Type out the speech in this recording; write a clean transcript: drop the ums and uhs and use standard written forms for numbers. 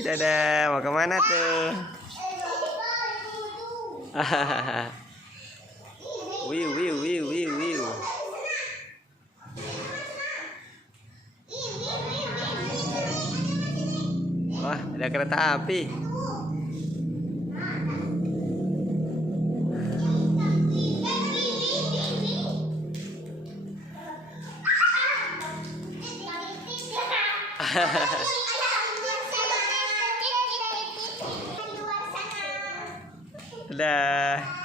Dadah, mau kemana tuh? Wiu, wiu, wiu, wiu, wiu. Wah, ada kereta api. Dadah.